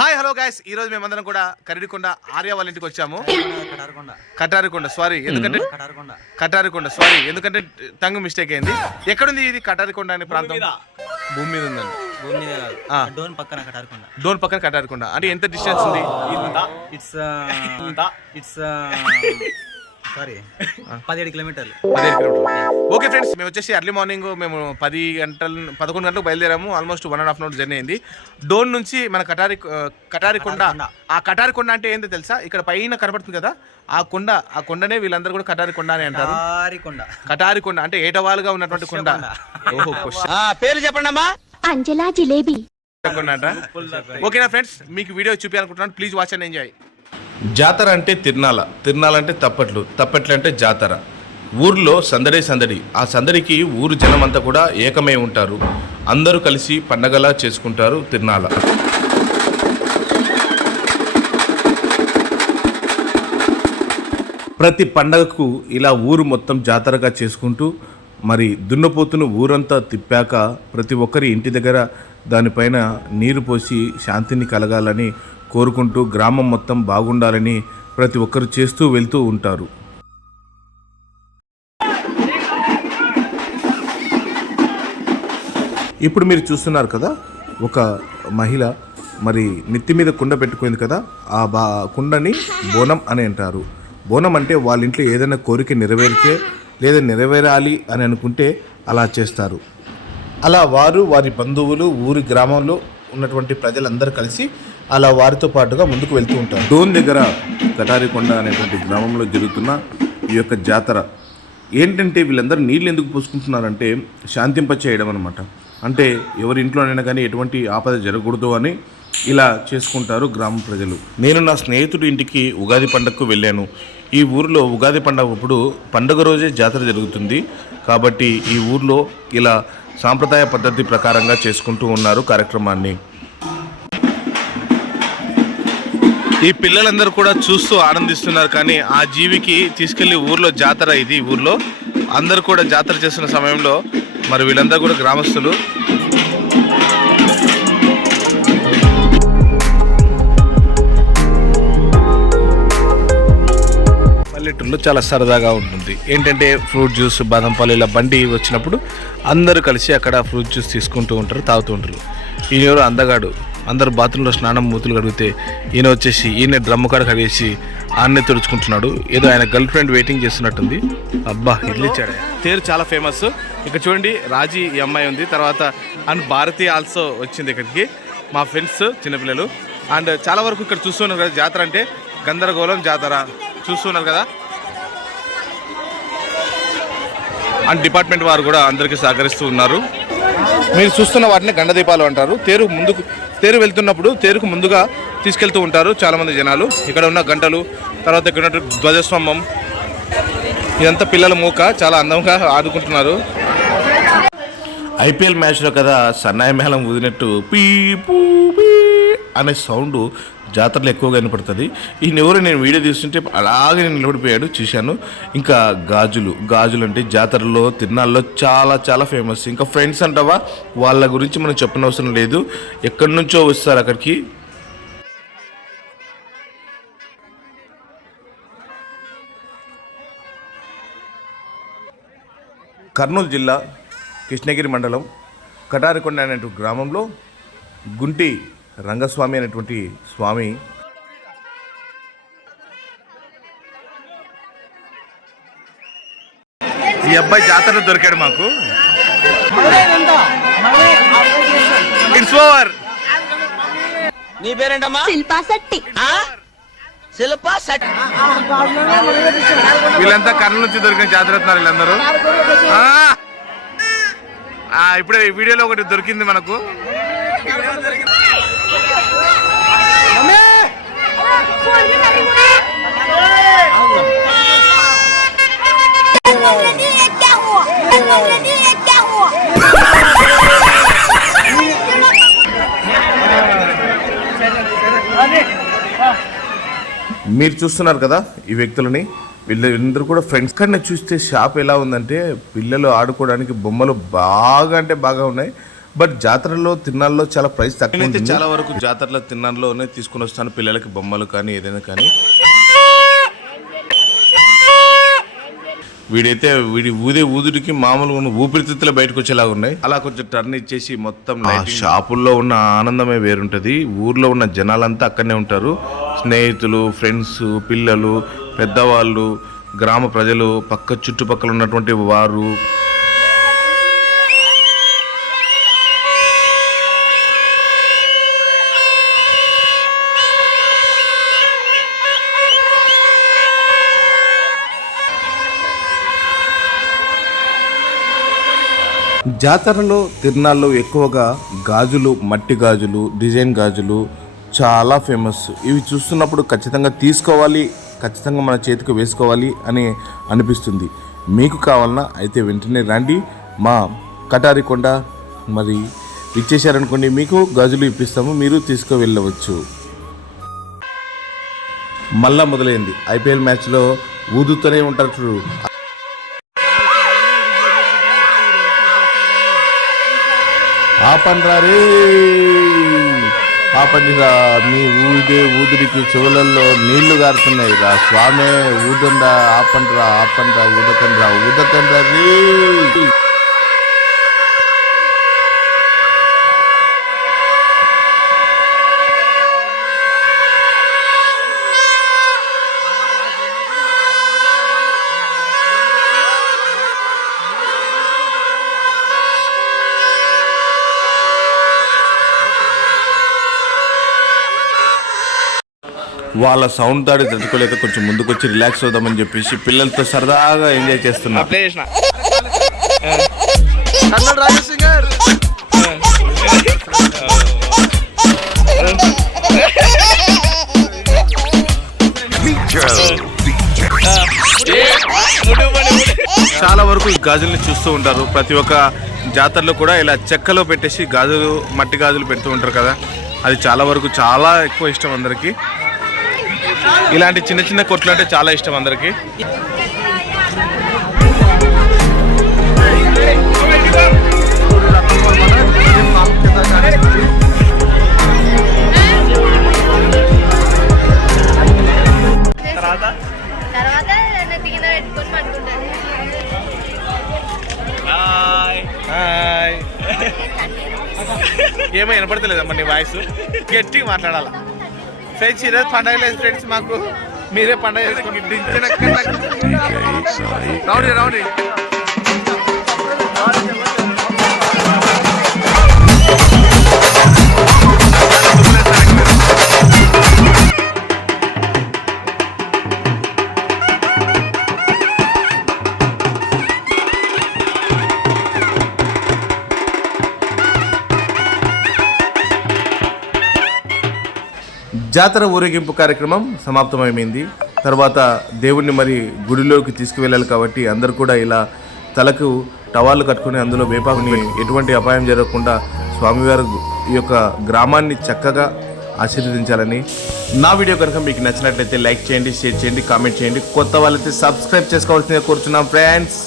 Hi hello guys ఈ రోజు మేమందరం కూడా కరిడికొండ ఆర్య వాళ్ళ ఇంటికి వచ్చాము. కటారకొండ కటారికొండ సారీ ఎందుకంటే కటారకొండ కటారికొండ సారీ ఎందుకంటే టంగ్ మిస్టేక్ అయింది. ఎక్కడుంది ఇది కటారికొండ అనే ప్రాంతం? భూమి మీద. ఉందండి. భూమి మీద కాదు. ఆ. డోన్ పక్కన కటారకొండ. డోన్ పక్కన కటారికొండ. అంటే ఎంత డిస్టెన్స్ ఉంది? ఇట్స్ ఇట్స్ సారీ పదిహేడు కిలోమీటర్లు. ఓకే ఫ్రెండ్స్ మేము వచ్చేసి ఎర్లీ మార్నింగ్ మేము పది గంటల పదకొండు గంటలకు బయలుదేరాము. Almost one and half hour journey అయింది. డోన్ నుంచి మన కటారి కటారికొండ కటారికొండ. ఆ కటారికొండ అంటే ఏందో తెలుసా? ఇక్కడ పైన కనబడుతుంది కదా? ఆ కొండ ఆ కొండనే వీళ్ళందరూ కూడా కటారికొండ అని అంటారు. కటారికొండ కటారి కొండ అంటే ఏటవాలుగా ఉన్నటువంటి కొండ. ఓహో పుష్ప అంజలా జిలేబీ. కొండ ఓకేనా ఫ్రెండ్స్ మీకు వీడియో చూపించాలనుకుంటున్నాను. ప్లీజ్ వాచ్ అండ్ ఎంజాయ్ జాతర అంటే తిర్నాల. తిర్నాల అంటే తప్పట్లు. తప్పట్లు అంటే జాతర. ఊర్లో సందడే సందడి. ఆ సందడికి ఊరు జనమంతా కూడా ఏకమై ఉంటారు. అందరూ కలిసి పండగలా చేసుకుంటారు తిర్నాల. ప్రతి పండగకు ఇలా ఊరు మొత్తం జాతరగా చేసుకుంటూ మరి దున్నపోతును ఊరంతా తిప్పాక ప్రతి ఒక్కరి ఇంటి దగ్గర దానిపైన నీరు పోసి శాంతిని కలగాలని కోరుకుంటూ గ్రామం మొత్తం బాగుండాలని ప్రతి ఒక్కరు చేస్తూ వెళ్తూ ఉంటారు. ఇప్పుడు మీరు చూస్తున్నారు కదా ఒక మహిళ మరి నెత్తి మీద కుండ పెట్టుకుంది కదా ఆ బా కుండని బోనం అని అంటారు. బోనం అంటే వాళ్ళ ఇంట్లో ఏదైనా కోరిక నెరవేరితే లేదా నెరవేరాలి అని అనుకుంటే అలా చేస్తారు. అలా వారు వారి బంధువులు ఊరి గ్రామంలో ఉన్నటువంటి ప్రజలందరూ కలిసి అలా వారితో పాటుగా ముందుకు వెళ్తూ ఉంటారు. డోన్ దగ్గర కటారికొండ అనేటువంటి గ్రామంలో జరుగుతున్న ఈ యొక్క జాతర ఏంటంటే వీళ్ళందరూ నీళ్ళు ఎందుకు పోసుకుంటున్నారంటే శాంతింప చేయడం అనమాట అంటే ఎవరి ఇంట్లోనైనా కానీ ఎటువంటి ఆపద జరగకూడదు అని ఇలా చేసుకుంటారు గ్రామ ప్రజలు. నేను నా స్నేహితుడి ఇంటికి ఉగాది పండగకు వెళ్ళాను. ఈ ఊరిలో ఉగాది పండగ అప్పుడు పండుగ రోజే జాతర జరుగుతుంది. కాబట్టి ఈ ఊర్లో ఇలా సాంప్రదాయ పద్ధతి ప్రకారంగా చేసుకుంటూ ఉన్నారు కార్యక్రమాన్ని. ఈ పిల్లలందరూ కూడా చూస్తూ ఆనందిస్తున్నారు కానీ ఆ జీవికి తీసుకెళ్ళి ఊర్లో జాతర ఇది ఊర్లో. అందరూ కూడా జాతర చేస్తున్న సమయంలో మరి వీళ్ళందరూ కూడా గ్రామస్తులు. పల్లెటూరులో చాలా సరదాగా ఉంటుంది. ఏంటంటే ఫ్రూట్ జ్యూస్ బాదం పాలు ఇలా బండి వచ్చినప్పుడు అందరూ కలిసి అక్కడ ఫ్రూట్ జ్యూస్ తీసుకుంటూ ఉంటారు తాగుతూ ఉంటారు. ఈయన ఎవరు అందగాడు. అందరు బాత్రూంలో స్నానం మూతులు కడిగితే ఈయన వచ్చేసి ఈయన డ్రమ్ము కాడ కడిగేసి ఆన్నే తుడుచుకుంటున్నాడు. ఏదో ఆయన గర్ల్ ఫ్రెండ్ వెయిటింగ్ చేస్తున్నట్టుంది. అబ్బా ఇల్లిచ్చాడు తేరు చాలా ఫేమస్. ఇక్కడ చూడండి రాజీ ఈ అమ్మాయి ఉంది. తర్వాత అండ్ భారతి ఆల్సో వచ్చింది ఇక్కడికి. మా ఫ్రెండ్స్ చిన్నపిల్లలు. అండ్ చాలా వరకు ఇక్కడ చూస్తున్నారు కదా జాతర అంటే. గందరగోళం జాతర. చూస్తున్నారు కదా. అండ్ డిపార్ట్మెంట్ వారు కూడా అందరికీ సహకరిస్తూ ఉన్నారు. మీరు చూస్తున్న వాటిని గండ దీపాలు అంటారు. తేరు ముందుకు తేరు వెళ్తున్నప్పుడు తేరుకు ముందుగా తీసుకెళ్తూ ఉంటారు చాలామంది జనాలు. ఇక్కడ ఉన్న గంటలు తర్వాత ఇక్కడ ధ్వజస్తంభం ఇదంతా పిల్లల మూక చాలా అందంగా ఆడుకుంటున్నారు ఐపీఎల్ మ్యాచ్లో కదా సన్నాయి మేళం ఊదినట్టు పీ పూ పీ అనే సౌండ్ జాతరలో ఎక్కువగా వినపడుతుంది. ఈ ఎవరు నేను వీడియో తీస్తుంటే అలాగే నేను నిలబడిపోయాడు చూశాను. ఇంకా గాజులు గాజులు అంటే జాతరలో తిరునాళ్ళలో చాలా చాలా ఫేమస్ ఇంకా ఫ్రెండ్స్ అంటావా? వాళ్ళ గురించి మనం చెప్పనవసరం లేదు. ఎక్కడి నుంచో వస్తారు అక్కడికి? కర్నూలు జిల్లా కృష్ణగిరి మండలం కటారికొండ అనే గ్రామంలో గుంటి రంగస్వామి అనేటువంటి స్వామి. ఈ అబ్బాయి జాతరలో దొరికాడు మాకు. ఇట్స్ ఓవర్ నీ పేరేంటమ్మా? శిల్పా శెట్టి. శిల్ప సట్ వీళ్ళంతా కర్నూలు నుంచి దొరికిన జాతర అవుతున్నారు వీళ్ళందరూ. ఆ! ఆ, ఇప్పుడే ఈ వీడియోలో ఒకటి దొరికింది మనకు. మీరు చూస్తున్నారు కదా ఈ వ్యక్తులని. వీళ్ళందరూ కూడా ఫ్రెండ్స్ కానీ చూస్తే షాప్ ఎలా ఉందంటే పిల్లలు ఆడుకోవడానికి బొమ్మలు బాగా అంటే బాగా ఉన్నాయి. బట్ జాతరలో తిరునాళ్ళలో చాలా ప్రైస్ తక్కువ. చాలా వరకు జాతరల తిన్నాలోనే తీసుకుని వస్తాను పిల్లలకి బొమ్మలు కానీ ఏదైనా కానీ. వీడైతే వీడి ఊదే ఊదుడికి మామూలుగా ఉన్న ఊపిరితిత్తులు బయటకు వచ్చేలాగా ఉన్నాయి. అలా కొంచెం టర్న్ ఇచ్చేసి మొత్తం షాపుల్లో ఉన్న ఆనందమే వేరుంటది. ఊర్లో ఉన్న జనాలంతా అక్కడనే ఉంటారు. స్నేహితులు ఫ్రెండ్స్ పిల్లలు పెద్దవాళ్ళు గ్రామ ప్రజలు పక్క చుట్టుపక్కల ఉన్నటువంటి వారు జాతరలో తిరునాళ్ళు ఎక్కువగా గాజులు మట్టి గాజులు డిజైన్ గాజులు చాలా ఫేమస్. ఇవి చూస్తున్నప్పుడు ఖచ్చితంగా తీసుకోవాలి ఖచ్చితంగా మన చేతికి వేసుకోవాలి అని అనిపిస్తుంది. మీకు కావాలన్నా అయితే వెంటనే రండి. మా కటారికొండ మరి ఇచ్చేసారనుకోండి మీకు గాజులు ఇప్పిస్తాము మీరు తీసుకు వెళ్ళవచ్చు మళ్ళా మొదలైంది. ఐపీఎల్ మ్యాచ్లో ఊదుతూనే ఉంటారు చూడు. ఆపండ్రా రే ఆపండిరా మీ ఊదే ఊదిరికి చెవులలో నీళ్ళు గారుతున్నాయి రా స్వామి ఊదండా ఆపండ్రా ఆపండ్రా ఊదకండ్రా ఊదకండ్రా రే. వాళ్ళ సౌండ్ దాడి తట్టుకోలేక కొంచెం ముందుకొచ్చి రిలాక్స్ అవుదామని చెప్పేసి పిల్లలతో సరదాగా ఎంజాయ్ చేస్తున్నా. ప్లే చేసిన. చాలా వరకు ఈ గాజుల్ని చూస్తూ ఉంటారు. ప్రతి ఒక్క జాతరలో కూడా ఇలా చెక్కలో పెట్టేసి గాజులు మట్టి గాజులు పెడుతూ ఉంటారు కదా. అది చాలా వరకు చాలా ఎక్కువ ఇష్టం అందరికీ. ఇలాంటి చిన్న చిన్న కొట్లు అంటే చాలా ఇష్టం అందరికీ. ఏమో వినపడతలేదమ్మా నీ వాయిస్. గట్టిగా మాట్లాడాలా? ఫ్రెండ్స్ ఈరోజు పండగ లేదు ఫ్రెండ్స్ మాకు మీరే పండగ చేసుకోండి రౌండి రౌండి. జాతర ఊరేగింపు కార్యక్రమం సమాప్తమైంది. తర్వాత దేవుణ్ణి మరి గుడిలోకి తీసుకువెళ్ళాలి కాబట్టి అందరు కూడా ఇలా తలకు టవాళ్ళు కట్టుకొని అందులో వేపాకుని ఎటువంటి అపాయం జరగకుండా స్వామివారి ఈ యొక్క గ్రామాన్ని చక్కగా ఆశీర్వదించాలని నా వీడియో కనుక మీకు నచ్చినట్లయితే లైక్ చేయండి షేర్ చేయండి కామెంట్ చేయండి. కొత్త వాళ్ళైతే సబ్స్క్రైబ్ చేసుకోవాల్సిందిగా కోరుచున్నాం ఫ్రెండ్స్.